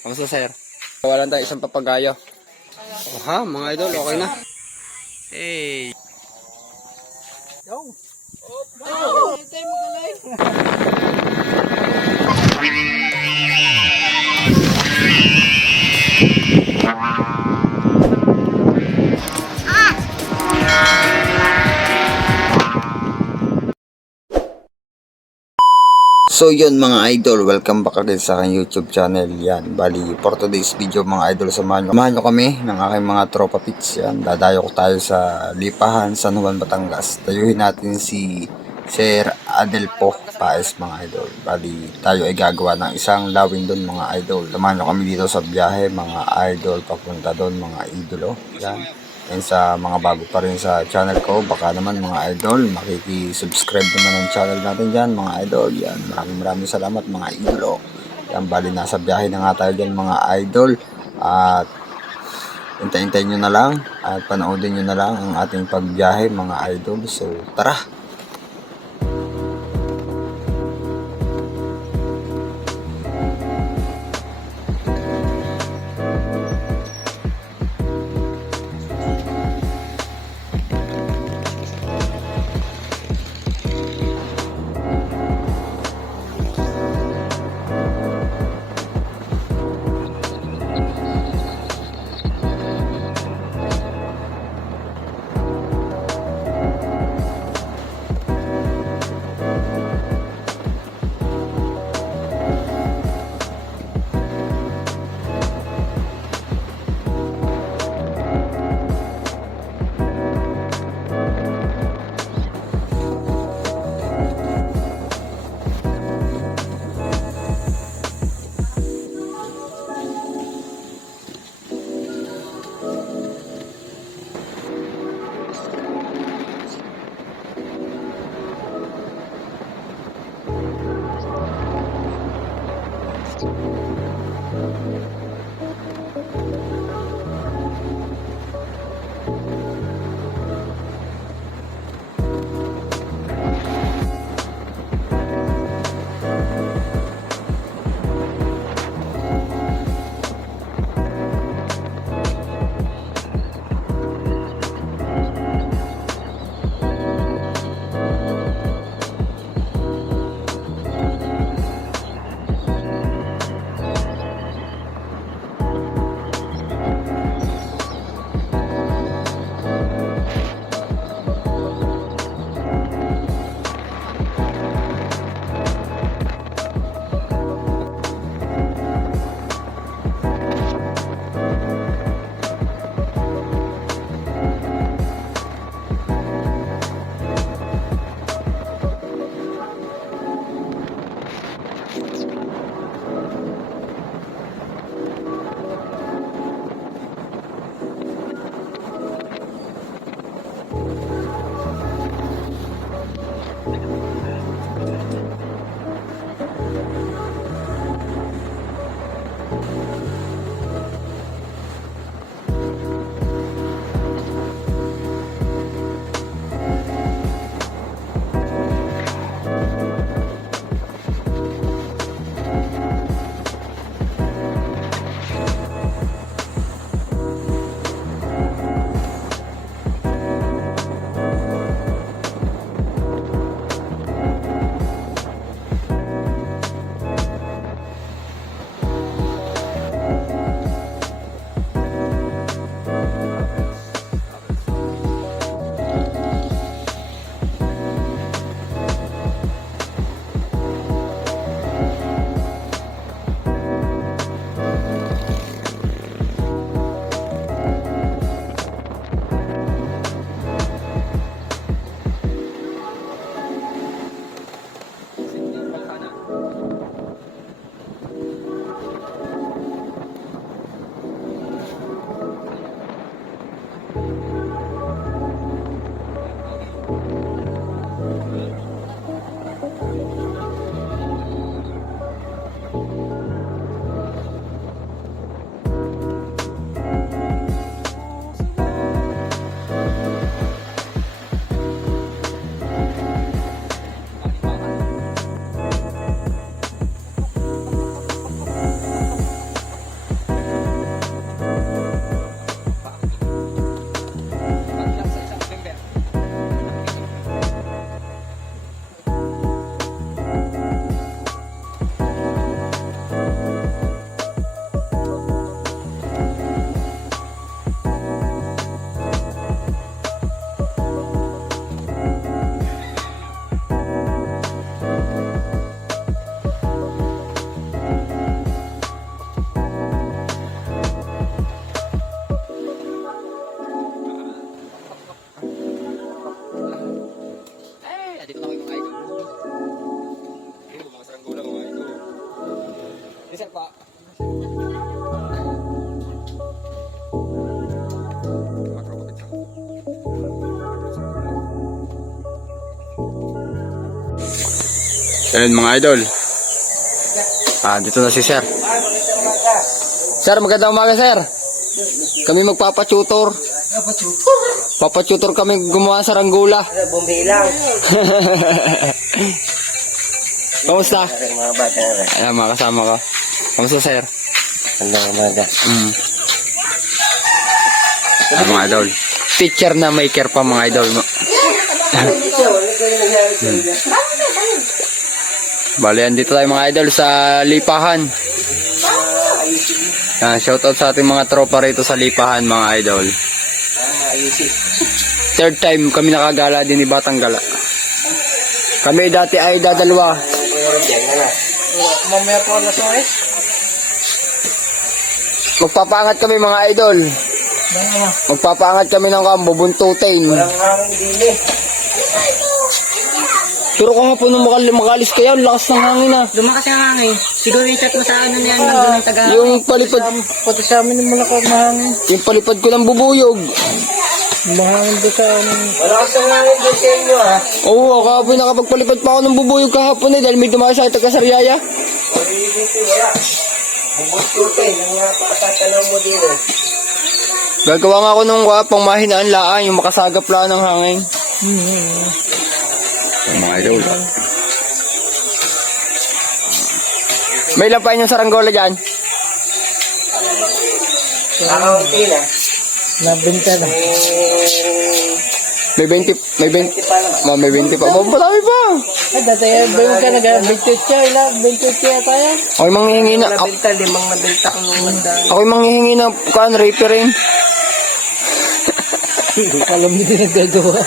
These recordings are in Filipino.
Kamusta, sir? Kawalan tayo isang papagayo. Oh, ha, mga idol, okay na. Hey. Yo. Oh, ito yung magaling. So yun mga idol, welcome back again sa aking YouTube channel. Yan, bali for today's video mga idol, samahan nyo kami ng aking mga tropa pits. Yan, dadayo ko tayo sa Lipahan, San Juan, Batangas. Tayuhin natin si Sir Adelpo Paes mga idol. Bali tayo ay gagawa ng isang lawin doon mga idol. Samahan nyo kami dito sa biyahe mga idol, papunta doon mga idolo. Yan. And sa mga bago pa rin sa channel ko, baka naman mga idol, makikisubscribe naman ang channel natin dyan mga idol. Yan, maraming salamat mga idol. Yan, bali nasa biyahe na nga tayo dyan mga idol. At hintayin nyo na lang at panoodin nyo na lang ang ating pagbiyahe mga idol. So tara! Ayan mga idol. Dito na si sir. Sir, magandang umaga sir. Kami magpapatutor. Papatutor kami gumawa sa Saranggola. Bumilang. Kamusta? Mga bata na rin. Ayan mga kasama ko. Kamusta sir? Andang umaga. Mga idol. Teacher na maker pa mga idol. Bale, andito tayo mga idol sa Lipahan. Shoutout sa ating mga tropa rito sa Lipahan mga idol. Third time kami nakagala din ni Batanggala. Kami dati ay dadalwa. Mamaya po na sa Magpapaangat kami mga idol. Magpapaangat kami ng kambo, buntutin. Walang hangin din eh. Pero kahapon nung makalis kayo, ang lakas ng hangin ah. Lumakas ang hangin. Siguro yung chat mo sa ano niyan, nandun ang taga... Yung palipad, Pati sa amin yung malakad na hangin. yung palipad ko ng bubuyog. Mahangin doon sa ano. Malakas ang hangin doon sa inyo ah. Oo, kahapon nakapagpalipad pa ako ng bubuyog kahapon eh, dahil may dumaan sa taga Sariaya. Wala. Bubututay, nang napatatanaw mo din eh. Gagawa nga ako nung pang mahinaan laan, yung makasagap laan ng hangin. Mga idol. May lampain yung Saranggola dyan. Nakaunti na. Nabenta na. May 20 pa naman. may 20 pa. Marami pa. Ay, dati ba ka nag-28 ilang 28 tayo? Ako'y manghihingi na. Nabenta, limang nabenta ko nung mandaan. Ako'y manghihingi na repair rin. Alam mo din nagagawa.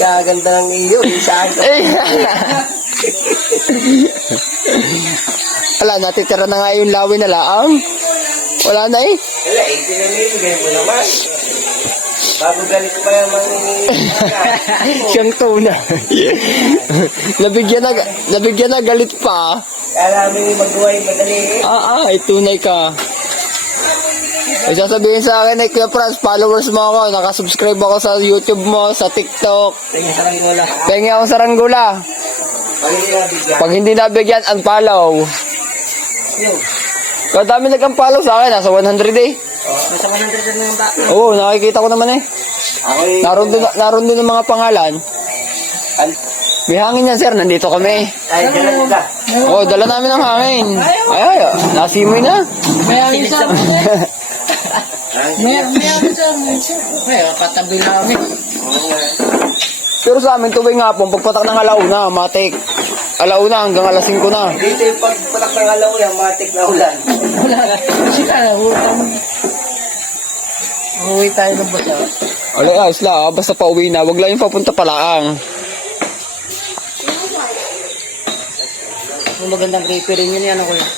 Kaganda ng iyo, isaan ka. Eh. Wala, natitira na nga yung lawi na laang. Wala na eh. Wala, pinamimigay mo naman. Bago galit pa yung Siyang tuna. nabigyan na galit pa. Kala mo yung magawa yung madali eh. Ay tunay ka. Ay sasabihin sa akin, Kuya Franz, followers mo ako, nakasubscribe ako sa YouTube mo, sa TikTok. Tingin sa kanila. Pengi ako sa Saranggola. Pag hindi nabigyan, unfollow. Yun. Kaya dami nag-unfollow sa akin, nasa 100 eh. Nasa 100 na yung bata. Oo, nakikita ko naman eh. Ako'y... Naroon din ang mga pangalan. May hangin yan sir, nandito kami. Ay, dala ka. Oo, dala namin ang hangin. Ay, nasimoy na. May hangin sa amin eh. May hangin sa amin. May katabi namin. Pero sa amin, tuwing hapon, pagpatak ng alauna, matik. Alauna hanggang alas 5 na. Dito yung pagpatak ng alaw yan, matik na ulan. Wala na. Sika na, uwi tayo ng basa. Alay, ayos lang. Basta pa uwi na. Wag lang yung papunta palaang. Yung magandang repairing yun yan ako yun.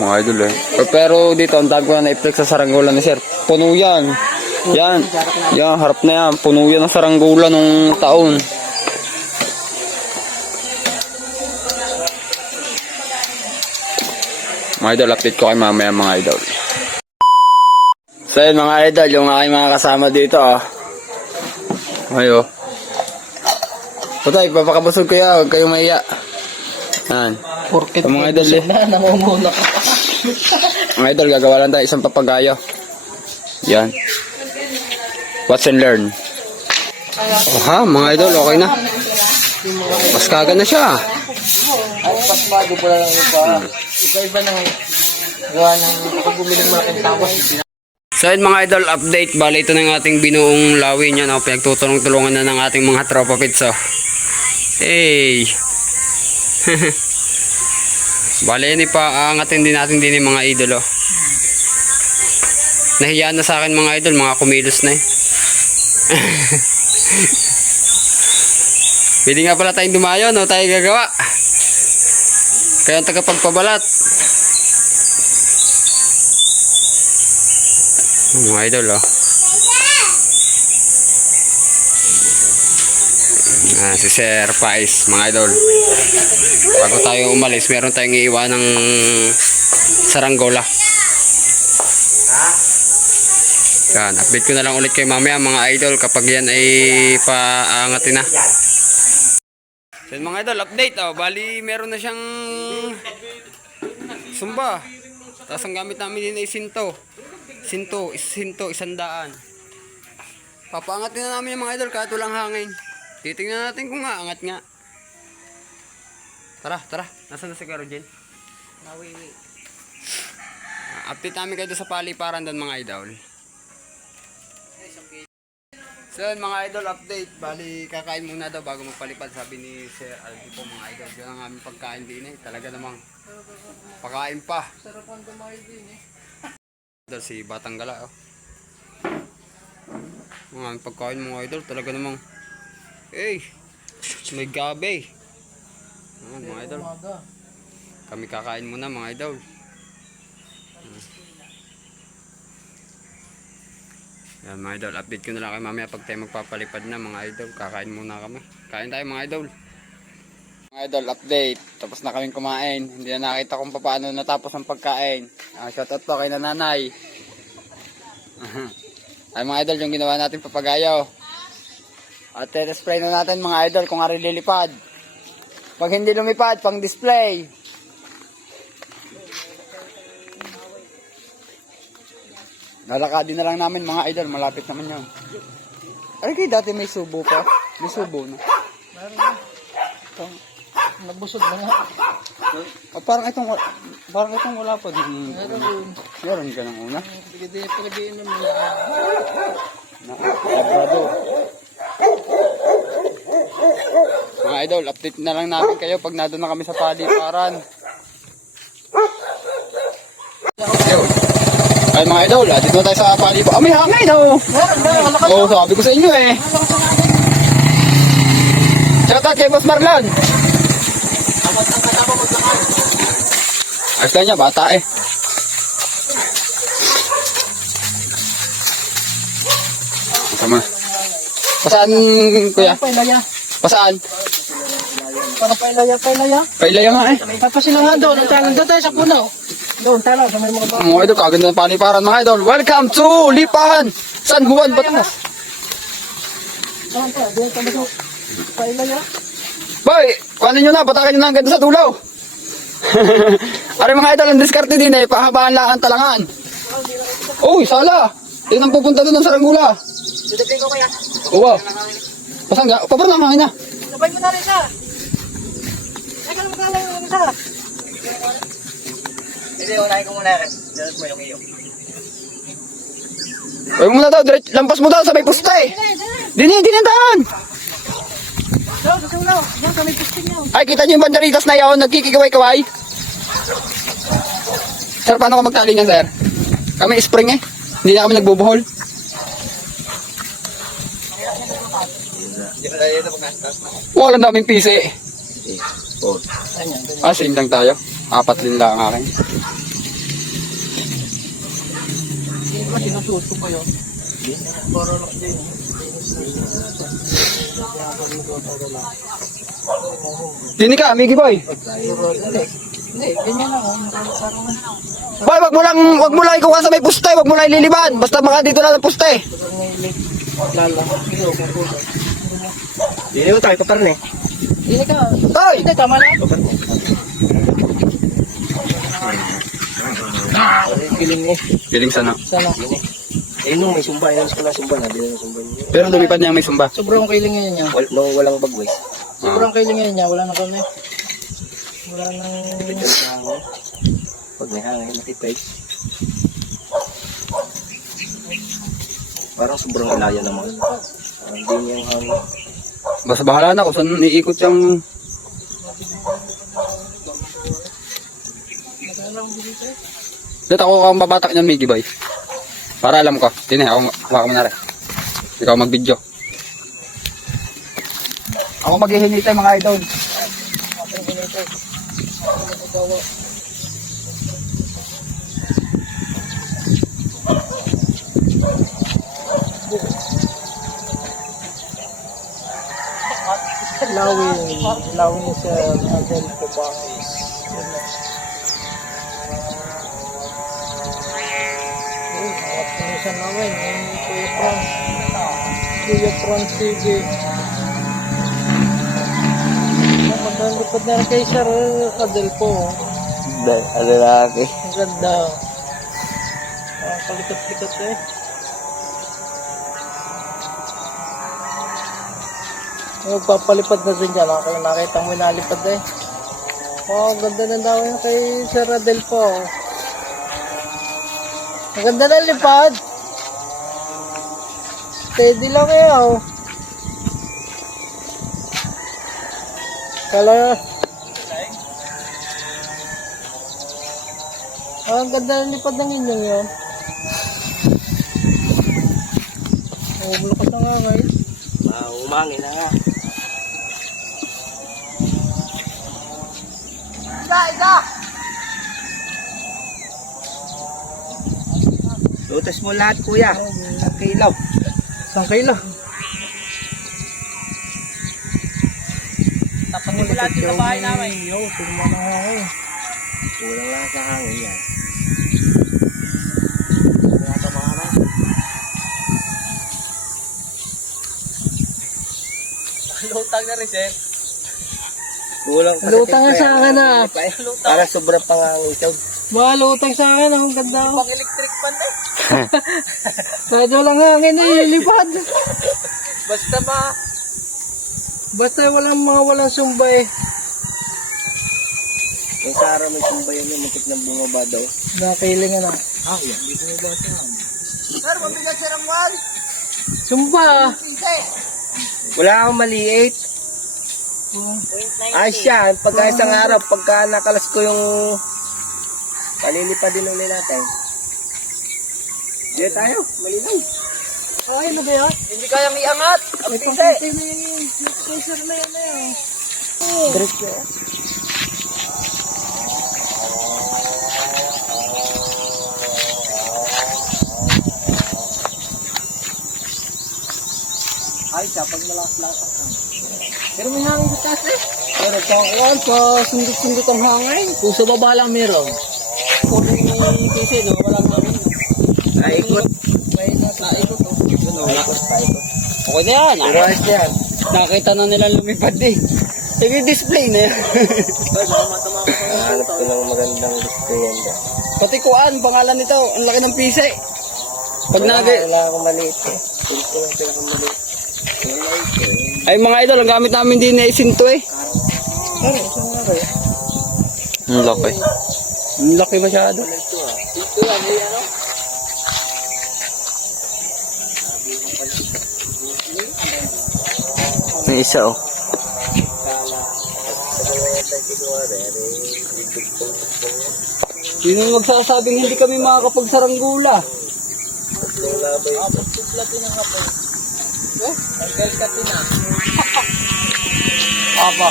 Mga idol eh. Pero dito, ang tag ko na na-effect sa Saranggola ni sir. Puno yan. Yan. Yan, harap na yan. Puno yan ang Saranggola nung taon. Mga idol, update ko kay mamaya mga idol. So yun mga idol, yung aking mga kasama dito ayo. Patay, papakabusog kayo, huwag kayong maiya. Yan. Porket Mga idol eh. namumuna ka. Mga idol, gagawa lang tayo isang papagayo. Yan. Watch and learn. Mga idol, okay na. Mas kaga na siya. Ay, pasmado pala lang yung pa. Iba-iba nang gawa ng ako bumili ng malaking tapos. So yun mga idol, update. Bale, ito na yung ating binuong lawi niya. Pinagtutulong-tulungan na ng ating mga tropa pits. Hey! Bale, yan ipaangatin din natin din yung mga idol. Nahiya na sa akin mga idol, mga kumilos na eh. Pwede nga pala tayong dumayo, no? Tayo gagawa. Kaya ang tagapagpabalat. Mga idol, si Sir Pais, mga idol. Bago tayo umalis, meron tayong iiwan ng Saranggola. Yan, update ko na lang ulit kay mamaya mga idol kapag yan ay paangatin na. So yun, mga idol, update. Bali, meron na siyang sumba. Tapos ang gamit namin din ay sinto, 100. Papaangatin na namin yung mga idol kahit walang hangin. Titingnan natin kung angat nga. Tara. Nasaan na si Karo Jen? Nawiwi. Update namin kayo sa paliparan doon mga idol. So yun, mga idol, update. Bali, kakain muna daw bago magpalipad. Sabi ni Sir Aldi po mga idol. Diyan ang aming pagkain din eh. Talaga namang pakain pa. Sarapan dumayo din eh. Idol, si Batang Gala. Ang aming pagkain mga idol. Talaga namang may gabi. Mga idol. Kami kakain muna mga idol. Yan mga idol, update ko na lang kayo mamaya pag tayo magpapalipad na mga idol. Kakain muna kami. Kain tayo mga idol. Mga idol, update. Tapos na kaming kumain. Hindi na nakita kung paano natapos ang pagkain. Shoutout po kay nanay. Ay mga idol, yung ginawa natin papagayo. At spray na natin mga idol kung ari lilipad. Pag hindi lumipad, pang display. Lalakadin na lang namin mga idol, malapit naman yun. Ay kayo dati may subo pa. May subo na. Nagbusog na nga. Parang itong wala pa din. Meron ka ng una. Hindi palagiin naman na. Labrador. Mga idol, update na lang namin kayo pag nandun na kami sa paliparan. Ay mga idol, dito na tayo sa paliparan. May hangin sabi ko sa inyo eh. Shoutout kay Boss Marlon. Ayos lang niya, bata eh. Tama. Pasaan kuya? Pasaan? Para pailaya. Pailaya nga eh. Papasilangan doon. Doon tayo sa puno. Doon tayo sa may mga baka. Mga idol, kaganda ng paliparan mga idol. Welcome to Lipahan, San Juan, Batangas. Doon tayo sa pailaya. Boy, kuhanin nyo na, batakin nyo na ang ganda sa dulo. Ari mga idol, ang diskarte din eh, pahabaan lang ang talangan. Uy, sala. Yun ang pupunta doon ng Saranggula. Dudagay ko kaya. Oo. Pasang ga, pabar na mga na. Sabay mo na rin siya. Ay, ka na maglalay mo isa. Hindi, unahin ko muna rin. Dalat mo yung iyo. Huwag mo na daw, lampas mo daw sa may pusta eh. Dinindaan. Doon, sa ulo. Diyan, sa may pisting niyo. Ay, kita nyo yung banderitas na yun, nagkikikaway-kaway. Sir, paano ka magtali niyan, sir? Kami spring eh. Hindi na kami nagbubuhol. Wala naming PC. Same lang tayo. 4 din lang ang akin. Hindi naman sinusuot ko yun. Para lang din. Dini ka, Miggy Boy. Hindi, ganyan lang. Boy, wag mo lang ikuha sa may puste, wag mo lang ililiban. Basta mga dito lang ang puste. Hindi mo tayo kaparne. Hindi ka. Hoy! Hindi, tama lang. Kiling eh. Giling sana. Sana. Eh, nung may sumba, yun ko na sumba na. Hindi na sumba niya. Pero lumipad niya may sumba. Sobrang kiling ngayon niya. Nung walang bagway. Sobrang kiling ngayon niya. Wala na kami. Wala nang... Pag may hangin, matipay. Parang sobrang alaya naman. Hindi niya yung hangin. Basta bahala na kung saan iikot yung... Dito ako kang babatak niyan, Miggy Boy. Para alam ko. Tine, ako na rin. Ikaw mag-video. Ako maghihinitay mga idol. Lawin sa Adel Cobakis. pinsan namin, yung Kuya Franz TV. Magandang na kay Sir Adelpo. Ano laki? Ang ganda. Palikat-likat eh. Magpapalipad na din dyan. Nakita mo nalipad eh. Oh, ang ganda ng daw yun kay Sir Adelpo. Ang ganda ng lipad. Steady lang eh oh. Kala. Oh, ang ganda ng lipad ng inyong yun. Oh, malakas na nga ngayon. Umangin na nga. Isa! Lutas mo lahat, kuya. Ang kilaw. Isang kilo. Tapan mo lahat yung bahay namin. Yo, sino na nga ako. Kulang lang sa hangin yan. Lutang na rin, sir. Kulang pa Lutang na sa akin ah. Para sobra pa nga ang itaw. Mga lutang sa akin, ang ganda oh. Pang electric pan eh. Medyo lang hangin eh, lipad. Basta walang sumba eh. Yung sa araw may sumba yun yung mutik ng bumaba daw. Nakilingan na. Yan. Dito may basa. Sir, mabigat sir ang wall. Sumba! Pinse. Wala akong maliit. Ay siya, pagka isang araw, pagka nakalas ko yung palilipad din ulit natin. Dito tayo, malinaw. Ay, ano ba yan? Hindi kayang iangat. Ang Itong pinse. pinse na yun. Pinser na yan na yan. Diretso eh. Ay, siya, pag malakas-lakas ka. Pero may hangin sa taas eh. Pero pa sundot-sundot ang hangin. Kung sa baba lang meron. Kung kasi no, walang hangin. Naikot. May nasa-ikot oh. Naikot, paikot. Okay na yan. Pero ayos na yan. Nakita na nila lumipad eh. Sige, display na yan. Hanap ko ng magandang display yan dyan. Pati kuan, pangalan nito, ang laki ng pisa eh. Pag Wala akong maliit eh. Ito yung pinakamaliit. Ay mga idol, ang gamit namin din ay isinto eh. Ang laki. Ang laki masyado. May isa oh. Sino magsasabing hindi kami makakapagsaranggola? Apa?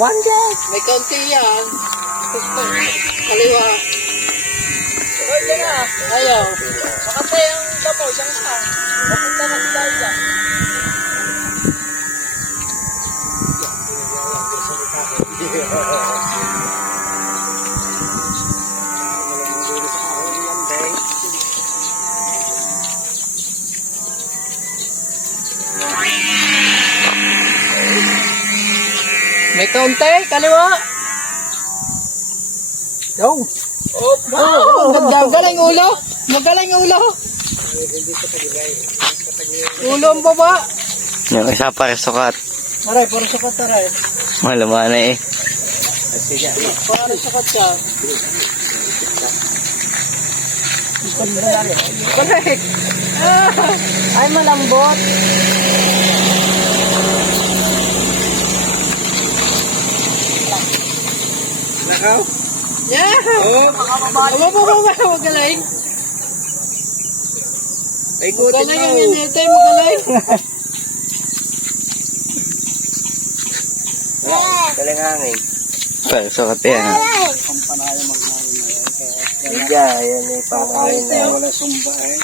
One day. May kaunti yan. Kaliwa. Hoy, dyan na. Ayaw. Makatay ang damo. Diyan na. Papunta na sila dyan. May kaunti, kaliwa. Yo. Magaling ulo. Magaling ulo. Ulo ang baba. Yung isa para sukat. Aray, para sukat aray. Malama na eh. Para sukat siya. Balik. Ay, malambot. Nakaw? Yeah! Magaling. Ikutin Magaling yung inete, magaling. Galing hangin. Well, sukat yan. Hindi, yan eh. Pangkain na. Wala sumba eh.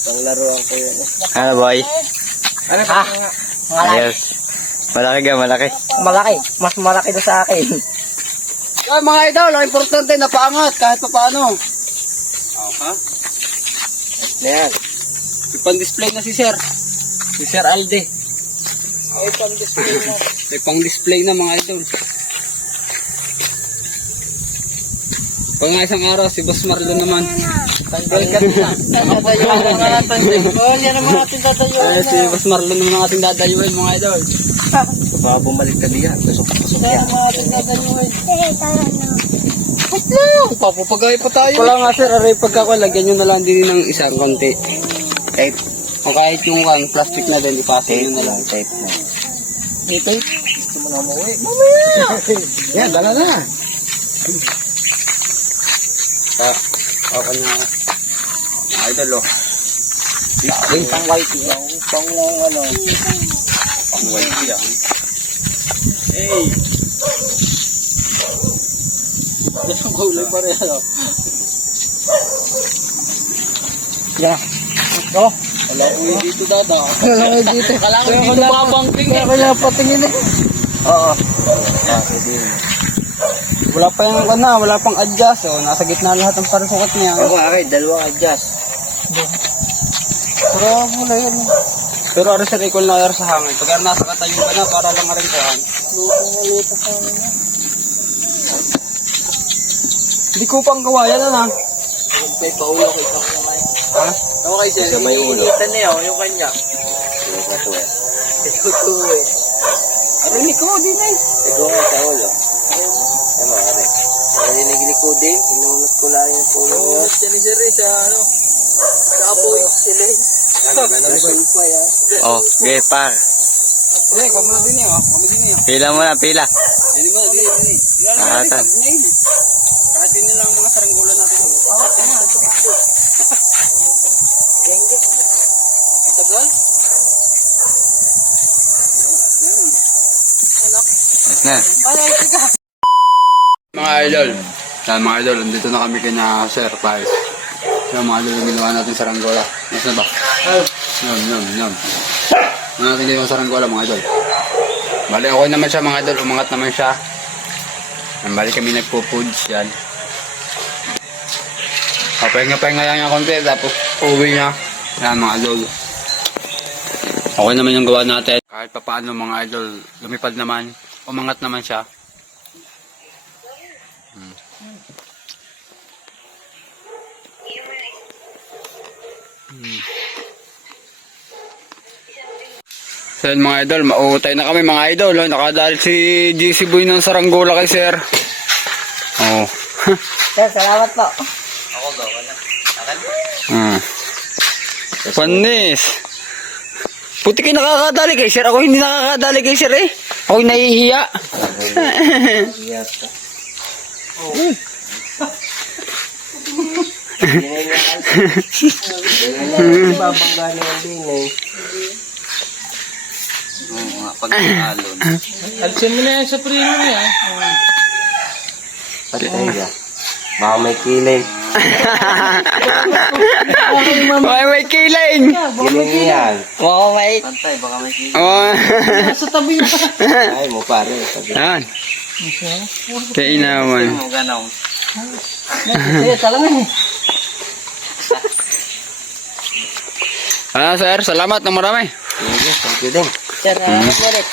Panglaruan ko yun. Ano boy? Ano pa? Ayos. Malaki ka, malaki. Malaki. Mas malaki doon sa akin. Ay, mga idol, ang importante na paangat kahit pa paano. Ha? Yan. Ipan-display na si Sir. Si Sir Alde. Ay, pang-display na. May pang-display na mga idol. Pag nga isang araw, si Boss Marlon naman. Tanggal ka na. Tatayuan na natin. Oo, yan naman ating tatayuan na. Si Boss Marlon naman ating dadayuin mga idol. Baka bumalik ka diyan. Pasok-pasok yan. Yan naman ating dadayuin. Papapagay pa tayo. Wala nga sir, aray pagkakalagyan nyo na lang din ng isang konti. Tape. O kahit yung plastic na din, ipasok nyo na lang. Tape na. Tape? Gusto mo na umuwi? Mamaya! Yan, dala na. Okay na. Idol oh. Yung pang white yan. Pang ano. Pang white yan. Hey! Yan ang kulay pareho. Yeah. Go. Wala ko yung dito dada. Wala ko dito. Kailangan dito babangking. Kailangan patingin eh. Oo. Wala pa yung wala pang adjust. So, nasa gitna lahat ang parasukat niya. Oo, dalawang adjust. Pero wala yan. Pero ari sir, equal na air sa hangin. Pag nasa katayo ka na, para lang rin ka. Luto sa hangin na. Hindi ko pang gawa yan na. May paulo kay pang naman. Ha? Ako kay sir, may ulo. Yung kanya. Ito eh. Arinig ko din eh. Ikaw nga sa ulo. Ano, ari. Arinig likudin. Inunod ko lang yung pulo. Inunod siya ni sir eh sa ano. Sa apoy sila eh. Oh, gepar. Hindi, kami na din eh. Kami din eh. Pila mo na, pila. Hindi mo na din eh. Kahatan. Kahit din lang mga saranggola natin. Gengge. Itagal? Yes na. Mga idol. Mga idol, nandito na kami kina Sir Pais. Yung mga idol, ginawa natin saranggola. Yes na ba? Yum. Ano natin ginawa saranggola mga idol? Bali, okay naman siya mga idol. Umangat naman siya. Bali kami nagpo-foods yan. Papahinga-pahinga lang yung konti. Tapos uwi niya. Yan mga idol. Okay naman yung gawa natin. Kahit pa paano mga idol, lumipad naman. Umangat naman siya. So yun mga idol, mauutay na kami mga idol. Oh. Nakadali si GC Boy ng saranggola kay Sir. Oh. Sir, salamat po. Ako gawa na. Panis. Puti kayo nakakadali kay Sir. Ako hindi nakakadali kay Sir eh. Ako nahihiya. Babangga niya ang din eh. Oo nga, pag-alon. Alsin mo na yan sa primo na yan. Patay ka. Baka may kilay. Baka may kilain. Kilay yan. Wow, mate. Pantay, baka may kilay. Oh. Sa tabi niya. Ay mo pare. Yan. Kainaman. Mo ganaw. Sige, salamat eh. Sir, salamat ng marami. Thank you din. Sir, salamat po rin.